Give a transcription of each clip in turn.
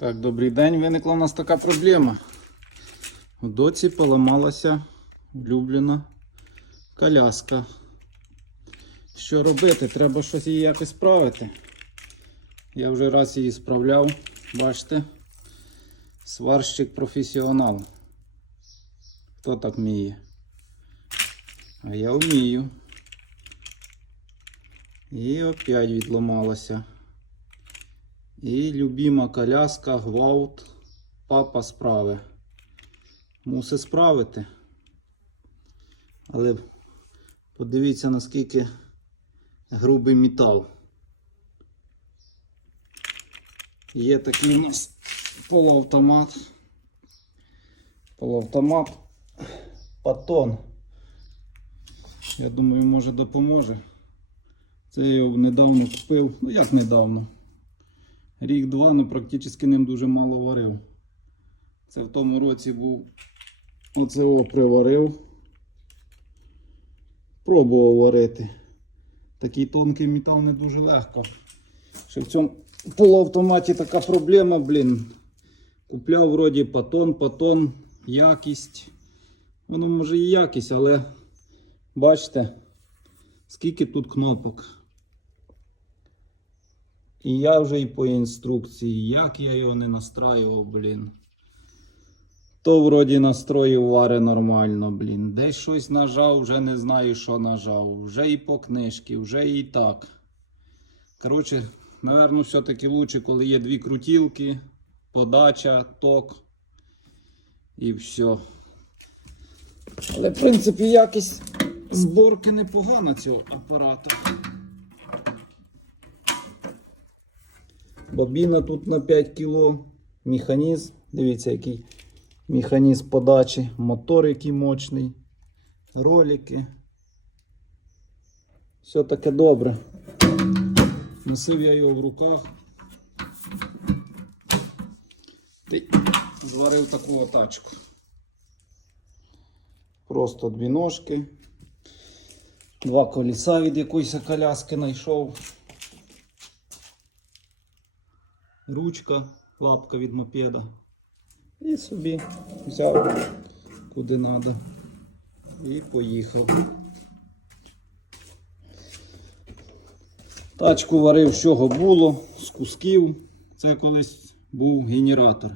Так, добрий день. Виникла у нас така проблема. У доці поламалася улюблена коляска. Що робити? Треба щось її якось справити. Я вже раз її справляв, бачите? Сварщик професіонал. Хто так вміє? А я вмію. І опять відламалася. І любима коляска, гвалт, папа справи. Мусить справити. Але подивіться, наскільки грубий метал. Є такий у нас полуавтомат. Полуавтомат Патон. Я думаю, може допоможе. Це я його недавно купив. Ну як недавно? Рік-два, ну практично ним дуже мало варив. Це в тому році був оце його приварив. Пробував варити. Такий тонкий метал не дуже легко. Ще в цьому полуавтоматі така проблема, блін. Купляв вроді патон, патон, якість. Воно може і якість, але бачите, скільки тут кнопок. І я вже і по інструкції, як я його не настраював, блін. То вроді настроїв вари нормально, блін. Десь щось нажав, вже не знаю, що нажав. Вже і по книжці, вже і так. Коротше, напевно, все-таки лучше, коли є дві крутілки, подача, ток і все. Але, в принципі, якість зборки непогана цього апарату. Бобіна тут на 5 кг, механізм. Дивіться, який механізм подачі, мотор який мощний, ролики. Все таке добре. Носив я його в руках. Ти зварив таку тачку. Просто дві ножки. Два коліса від якоїсь коляски знайшов. Ручка, лапка від мопеда. І собі взяв куди треба. І поїхав. Тачку варив з чого було, з кусків. Це колись був генератор.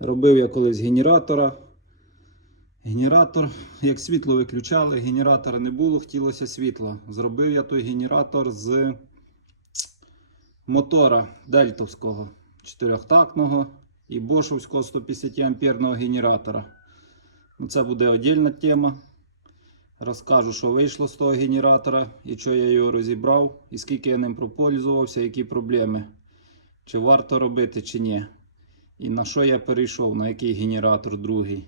Робив я колись генератора. Генератор, як світло виключали, генератора не було, хотілося світла. Зробив я той генератор з мотора дельтовського чотирьохтактного і бошовського 150 амперного генератора. Ну, Це буде окрема тема. Розкажу, що вийшло з того генератора і що я його розібрав, і скільки я ним пропользувався, які проблеми. Чи варто робити, чи ні. І на що я перейшов, на який генератор другий.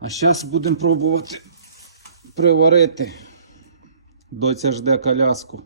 А зараз будемо пробувати приварити. Доця жде коляску.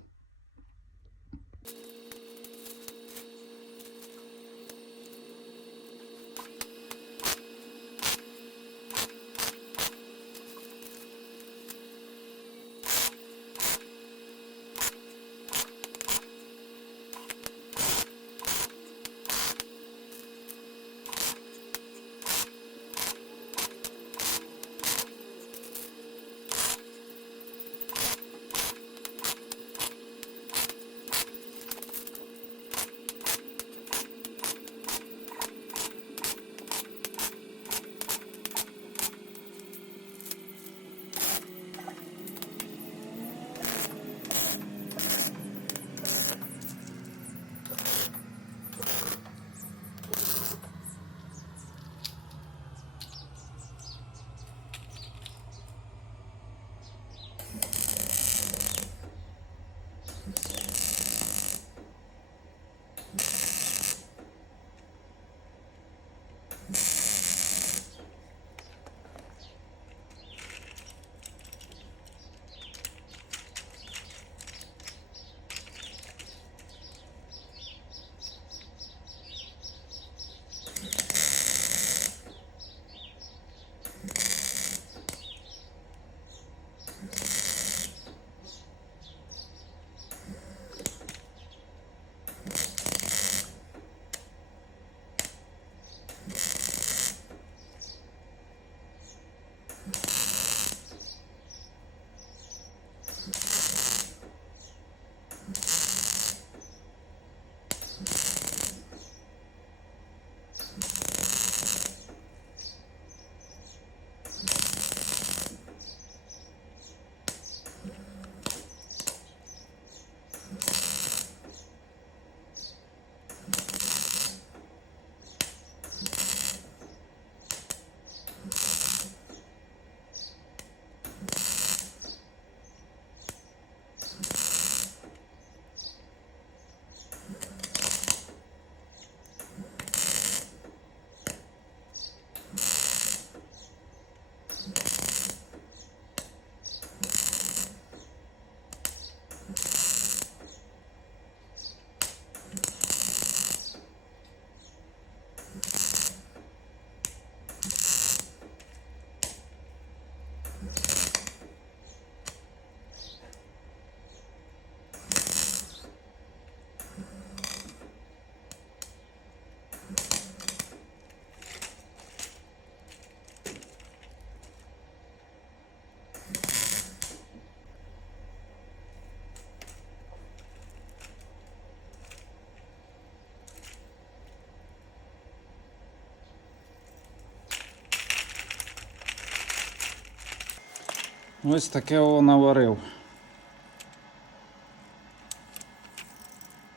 Ось таке о наварив.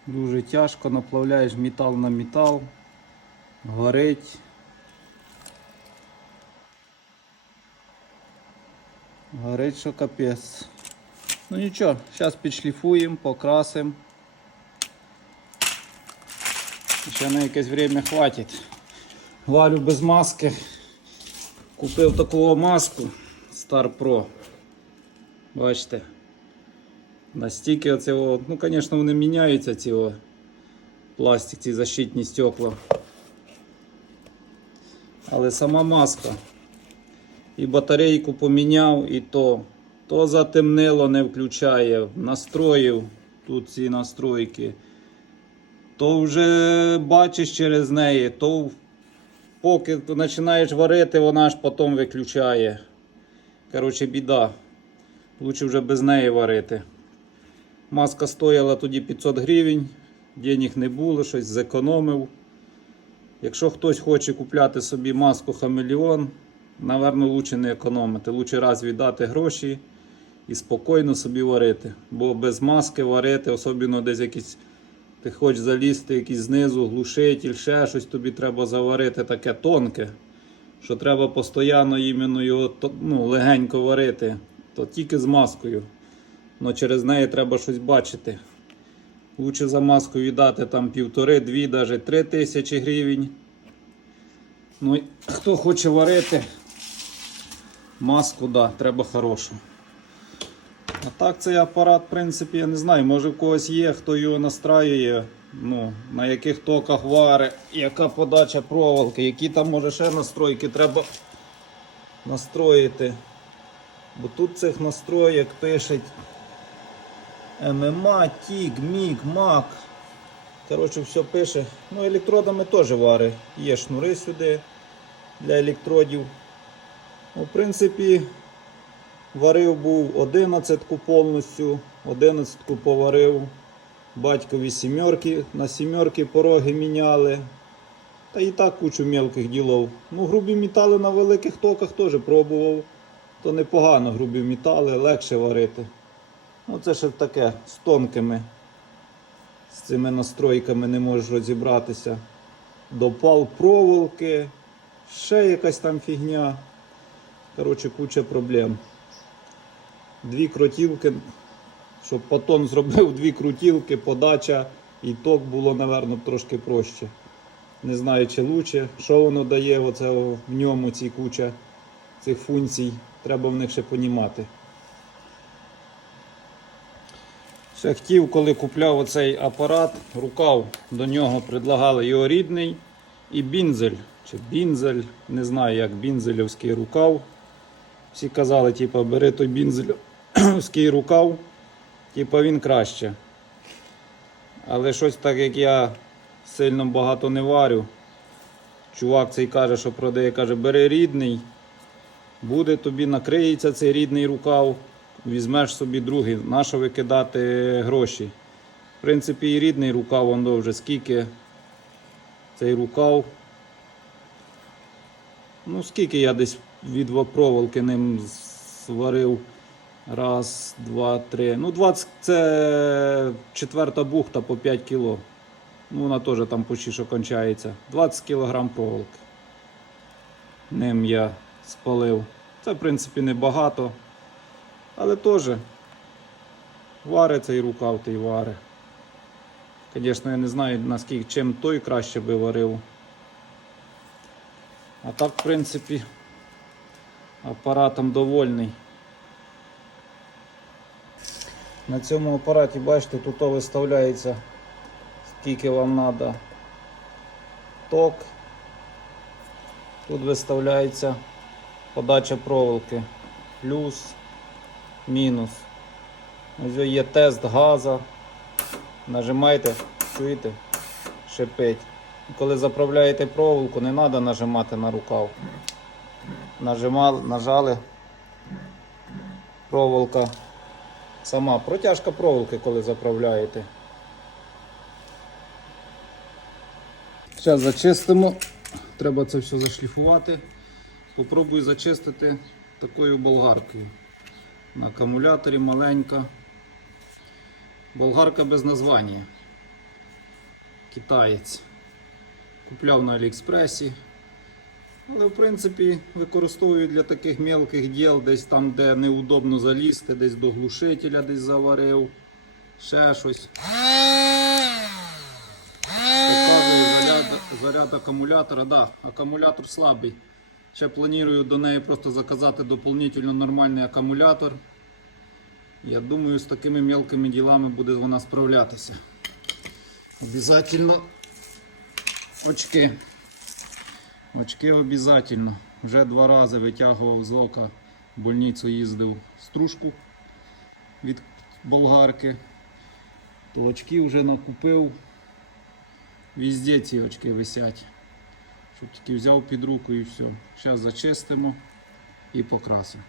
Дуже тяжко, наплавляєш метал на метал, горить. Горить, що капець. Ну нічого, зараз підшліфуємо, покрасимо. Ще на якесь время хватить. Валю без маски. Купив таку маску Star Pro. Бачите. Настільки оцього, ну, звісно, вони міняються ці о, пластик, ці защитні стекла. Але сама маска. І батарейку поміняв, і то. То затемнило, не включає. Настроїв тут ці настройки. То вже бачиш через неї, то поки починаєш варити, вона ж потім виключає. Коротше, біда. Лучше вже без неї варити. Маска стояла тоді 500 гривень, денег не було, щось зекономив. Якщо хтось хоче купляти собі маску Хамелеон, напевно, лучше не економити. Лучше раз віддати гроші і спокійно собі варити. Бо без маски варити, особливо десь якісь ти хочеш залізти якийсь знизу, глушитель, ще щось тобі треба заварити таке тонке, що треба постійно його ну, легенько варити, то тільки з маскою. Но через неї треба щось бачити. Лучше за маску віддати там півтори, дві, навіть три тисячі гривень. Ну, хто хоче варити, маску, да, треба хорошу. А так цей апарат, в принципі, я не знаю, може в когось є, хто його настраює, ну, на яких токах вари, яка подача проволоки, які там може ще настройки треба настроїти. Бо тут цих настроєк пишуть ММА, ТІК, МІК, МАК. Коротше, все пише. Ну, електродами теж вари. Є шнури сюди для електродів. Ну, в принципі, Варив був 11 повністю, 11 поварив. Батькові сімерки, на сімерки пороги міняли. Та і так кучу мелких ділов. Ну, грубі метали на великих токах теж пробував. То непогано грубі метали, легше варити. Ну це ще таке з тонкими. З цими настройками не можеш розібратися. Допал проволоки, ще якась там фігня. Коротше, куча проблем дві крутілки, щоб потім зробив дві крутілки, подача і ток було, напевно, трошки проще. Не знаю, чи лучше, що воно дає оце в ньому ці куча цих функцій. Треба в них ще понімати. Ще хотів, коли купляв оцей апарат, рукав до нього предлагали його рідний і бінзель. Чи бінзель, не знаю, як бінзелівський рукав. Всі казали, типу, бери той бінзельський рукав, типу він краще. Але щось так як я сильно багато не варю. Чувак цей каже, що продає, каже, бери рідний, буде тобі накриється цей рідний рукав, візьмеш собі другий, нащо викидати гроші. В принципі, і рідний рукав, воно вже скільки цей рукав. Ну, скільки я десь від проволоки ним сварив. Раз, два, три. Ну, 20 це четверта бухта по 5 кіло. Ну, вона теж там що кончається. 20 кілограм проволоки. Ним я спалив. Це, в принципі, небагато. Але теж вари цей рукав, той вари. Звісно, я не знаю, наскільки чим той краще би варив. А так, в принципі, апаратом довольний. На цьому апараті, бачите, тут виставляється скільки вам треба ток. Тут виставляється подача проволоки. Плюс, мінус. Ось є тест газу. Нажимайте, чуєте? Шипить. Коли заправляєте проволоку, не треба нажимати на рукав. Нажимали, нажали. Проволока. Сама протяжка проволоки, коли заправляєте. Зараз зачистимо. Треба це все зашліфувати. Попробую зачистити такою болгаркою. На акумуляторі маленька. Болгарка без названня. Китаєць. Купляв на Аліекспресі. Але в принципі використовую для таких мелких діл, десь там, де неудобно залізти, десь до глушителя десь заварив. Ще щось. Показую заряд, заряд акумулятора. Да, акумулятор слабий. Ще планую до неї просто заказати дополнительно нормальний акумулятор. Я думаю, з такими мелкими ділами буде вона справлятися. Обязательно очки. Очки обязательно. Вже два рази витягував з ока, в больницю їздив стружку від болгарки. То очки вже накупив. Везде ці очки висять. Щоб тільки взяв під руку і все. Зараз зачистимо і покрасимо.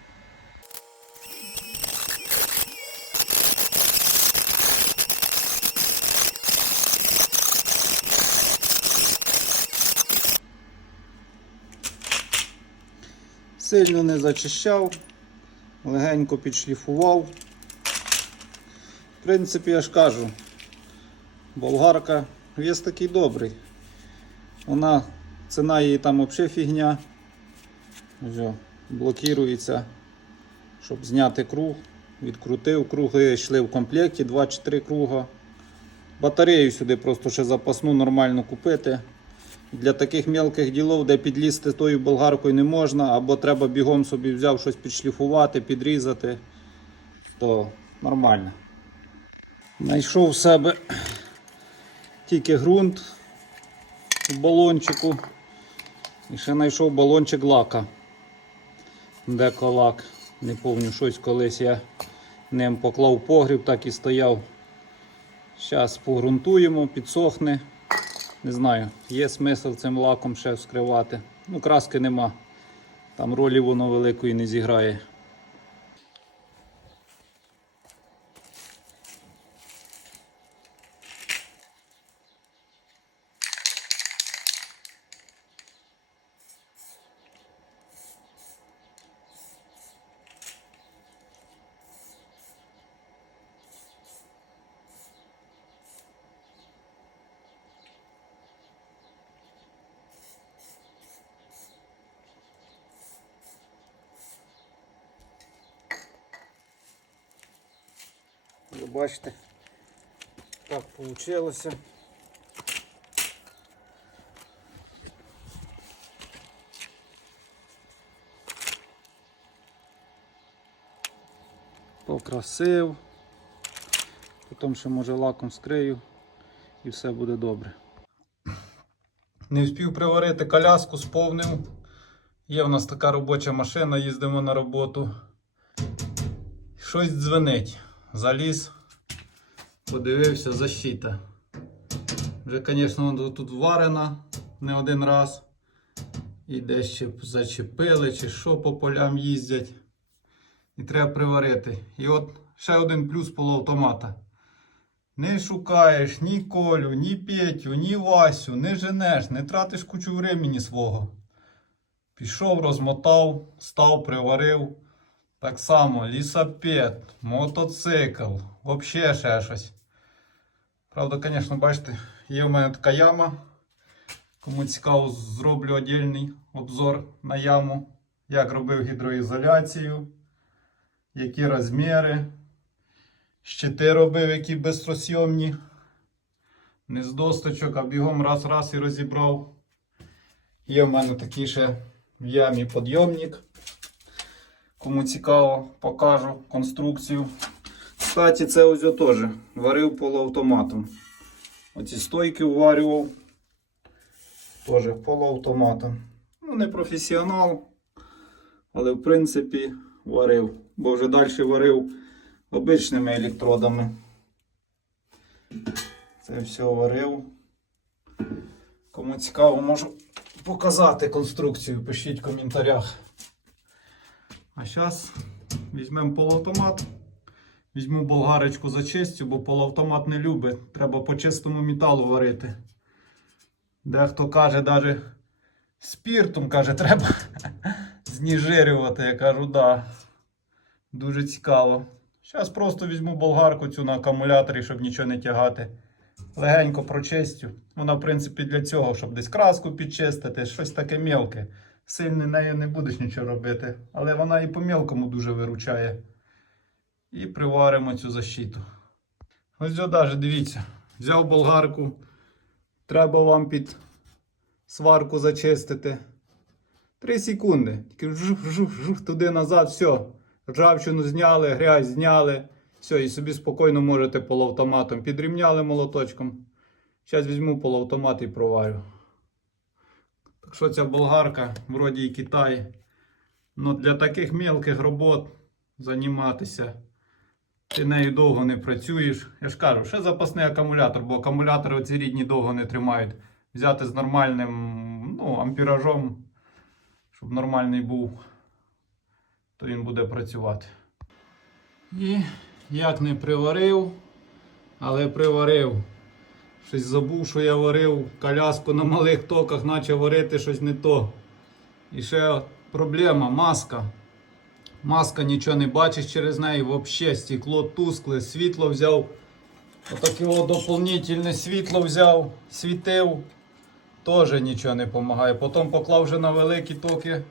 Сильно не зачищав, легенько підшліфував. В принципі, я ж кажу, болгарка вес такий добрий. Вона, ціна її там взагалі фігня. Ось, о, блокується, щоб зняти круг. Відкрутив, круги йшли в комплекті 2-3 круга. Батарею сюди просто ще запасну нормально купити. Для таких мелких ділов, де підлізти тою болгаркою не можна, або треба бігом собі взяв щось підшліфувати, підрізати, то нормально. Знайшов в себе тільки ґрунт в балончику. І ще знайшов балончик лака. Деколак. Не пам'ятаю, щось колись я ним поклав погріб, так і стояв. Зараз погрунтуємо, підсохне. Не знаю, є смисл цим лаком ще вскривати. Ну, краски нема. Там ролі воно великої не зіграє. Ви бачите, так вийшло. Покрасив. Потім ще може лаком скрию і все буде добре. Не встиг приварити коляску, сповнив. Є в нас така робоча машина, їздимо на роботу. Щось дзвенить. Заліз, подивився, защита. Вже, звісно, тут варена не один раз. І десь ще зачепили, чи що по полям їздять. І треба приварити. І от ще один плюс полуавтомата. Не шукаєш ні Колю, ні Петю, ні Васю, не женеш, не тратиш кучу времени свого. Пішов, розмотав, став, приварив. Так само лісапед, мотоцикл, взагалі ще щось. Правда, звісно, бачите, є в мене така яма. Кому цікаво, зроблю окремий обзор на яму, як робив гідроізоляцію, які розміри. Щити робив, які безтросйомні. Не з досточок, а бігом раз-раз і розібрав. Є в мене такий ще в ямі підйомник. Кому цікаво, покажу конструкцію. Кстати, це ось теж варив полуавтоматом. Оці стойки вварював. Теж полуавтоматом. Ну, не професіонал, але в принципі варив. Бо вже далі варив обичними електродами. Це все варив. Кому цікаво, можу показати конструкцію. Пишіть в коментарях. А зараз візьмемо полуавтомат. Візьму болгарочку зачистю, бо полуавтомат не любить. Треба по чистому металу варити. Дехто каже, навіть спіртом каже, треба зніжирювати. Я кажу, да. Дуже цікаво. Зараз просто візьму болгарку цю на акумуляторі, щоб нічого не тягати. Легенько прочистю. Вона, в принципі, для цього, щоб десь краску підчистити, щось таке мілке. Сильно нею не будеш нічого робити. Але вона і по мілкому дуже виручає. І приваримо цю защиту. Ось сюди, дивіться. Взяв болгарку. Треба вам під сварку зачистити. Три секунди. Тільки жух, жух, жух, туди назад, все. Ржавчину зняли, грязь зняли. Все, і собі спокійно можете полуавтоматом. Підрівняли молоточком. Зараз візьму полуавтомат і проварю. Що ця болгарка, вроді і Китай. Ну для таких мелких робот займатися. Ти нею довго не працюєш. Я ж кажу, ще запасний акумулятор, бо акумулятори оці рідні довго не тримають. Взяти з нормальним ну, ампіражом, щоб нормальний був, то він буде працювати. І як не приварив, але приварив. Щось забув, що я варив коляску на малих токах, наче варити щось не то. І ще проблема маска. Маска нічого не бачиш через неї, взагалі стекло тускле, світло взяв. Отаке от доповнительне світло взяв, світив, теж нічого не допомагає. Потім поклав вже на великі токи.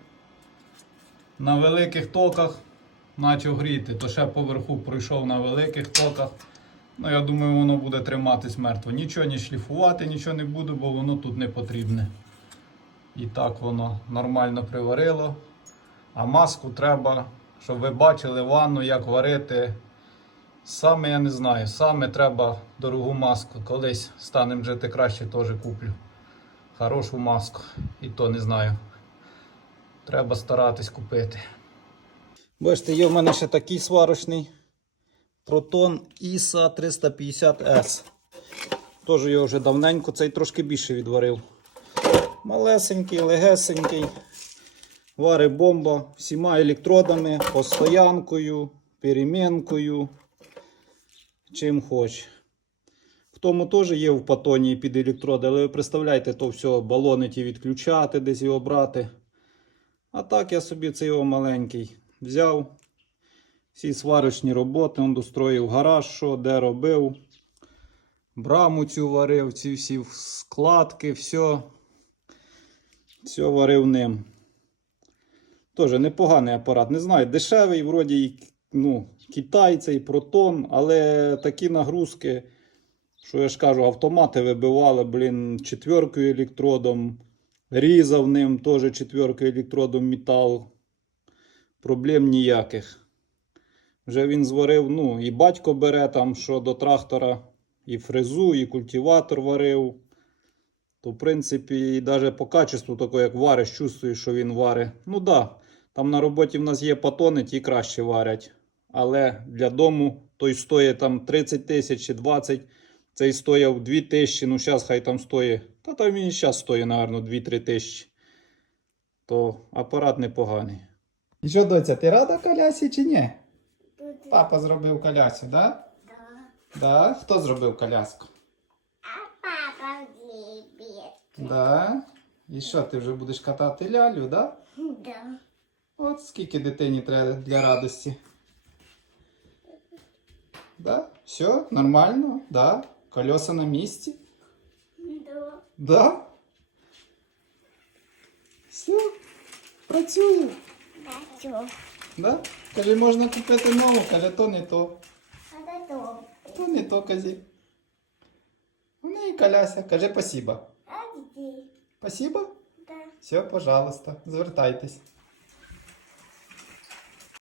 На великих токах почав гріти, то ще поверху пройшов на великих токах. Ну, я думаю, воно буде триматись мертво. Нічого не шліфувати, нічого не буду, бо воно тут не потрібне. І так воно нормально приварило. А маску треба, щоб ви бачили ванну, як варити. Саме я не знаю, саме треба дорогу маску. Колись станем жити краще, теж куплю. Хорошу маску. І то не знаю. Треба старатись купити. Бачите, є в мене ще такий сварочний Proton ISA 350S. Теж його вже давненько, цей трошки більше відварив. Малесенький, легесенький. Вари бомба всіма електродами, постоянкою, перемінкою, чим хоч. В тому теж є в патоні під електроди, але ви представляєте, то все, балони ті відключати, десь його брати. А так я собі цей його маленький взяв. Всі сварочні роботи, он достроїв гараж, що де робив. Браму цю варив, ці всі складки, все. Все варив ним. Теж непоганий апарат. Не знаю, дешевий, вроді, і, ну, Китай цей протон, але такі нагрузки, що я ж кажу, автомати вибивали, блін, четверкою електродом, різав ним теж четверкою електродом метал. Проблем ніяких. Вже він зварив, ну, і батько бере там, що до трактора, і фрезу, і культиватор варив. То, в принципі, і навіть по качеству, тако, як вариш, чувствуєш, що він варить. Ну да, там на роботі в нас є патони, ті краще варять. Але для дому той стоїть там 30 тисяч чи 20, цей стояв 2 тисячі, ну зараз хай там стоїть. Та там він і зараз стоїть, мабуть, 2-3 тисячі. То апарат непоганий. І що, доця, ти рада колясі чи ні? Папа зробив колясю, да? Да. Да? Хто зробив коляску? А папа любит. Да. І що, ти вже будеш катати лялю, да? Да. От скільки дитині треба для радості. Да? Все, нормально? Да? Колеса на місці? Да. Да? Все, працює. Да. Да? Каже, можна купити нову, каже, то не то. Это то. То не то, казі. У неї коляся. Каже, спасибо. А где? Спасибо? Да. Все, пожалуйста, звертайтесь.